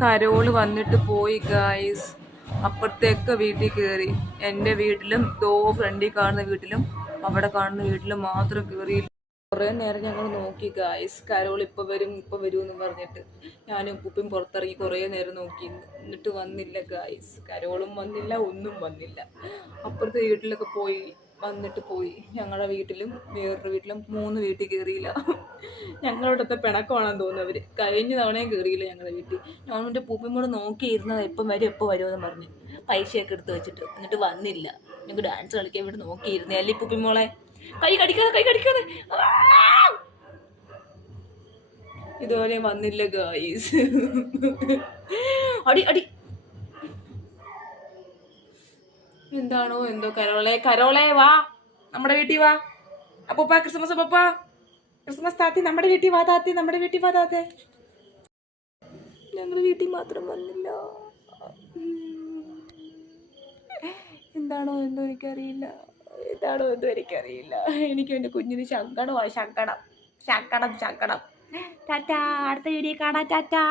Carol വന്നിട്ട് പോയി guys. അപ്പുറത്തേക്ക് വീട്ടിൽ കയറി. എൻ്റെ വീട്ടിലും ഫ്രണ്ടിൽ കാണുന്ന വീട്ടിലും അവിടെ കാണുന്ന വീട്ടിലും മാത്രം കയറിയില്ല. കുറേ നേരം ഞങ്ങൾ നോക്കി ഗായ്സ്. കരോൾ ഇപ്പം വരും എന്ന് പറഞ്ഞിട്ട് ഞാനും ഉപ്പും പുറത്തിറങ്ങി കുറേ നേരം നോക്കി. എന്നിട്ട് വന്നില്ല ഗായ്സ്. കരോളും വന്നില്ല, ഒന്നും വന്നില്ല. അപ്പുറത്തെ വീട്ടിലൊക്കെ വന്നിട്ട് പോയി. ഞങ്ങളുടെ വീട്ടിലും വേറൊരു വീട്ടിലും 3 വീട്ടിൽ കയറിയില്ല. ഞങ്ങളവിടുത്തെ പിണക്കമാണെന്ന് തോന്നുന്നു അവർ. കഴിഞ്ഞ തവണയും കയറിയില്ല ഞങ്ങളുടെ വീട്ടിൽ. ഞാനെൻ്റെ പൂപ്പയും കൂടെ നോക്കിയിരുന്നത് എപ്പോൾ വരുമെന്ന് പറഞ്ഞു. പൈസയൊക്കെ എടുത്ത് വെച്ചിട്ട്. എന്നിട്ട് വന്നില്ല. ഞങ്ങൾക്ക് ഡാൻസ് കളിക്കാൻ വേണ്ടി നോക്കിയിരുന്നേ അല്ലേ പൂപ്പിമോളെ? കൈ കടിക്കാതെ ഇതുപോലെ വന്നില്ല ഗായ്സ്. അടി എന്താണോ എന്തോ. കരോളെ വാ, നമ്മുടെ വീട്ടിൽ വാ. അപ്പൂപ്പ ക്രിസ്മസ് താത്തി നമ്മുടെ വീട്ടിൽ വാ താത്തി. ഞങ്ങളുടെ വീട്ടിൽ മാത്രം വന്നില്ല. എന്താണോ എന്തോ എനിക്കറിയില്ല. എനിക്കും എൻ്റെ കുഞ്ഞിന് സങ്കടം. ടാറ്റാ, അടുത്ത വീഡിയോ കാണാം. ടാറ്റാ.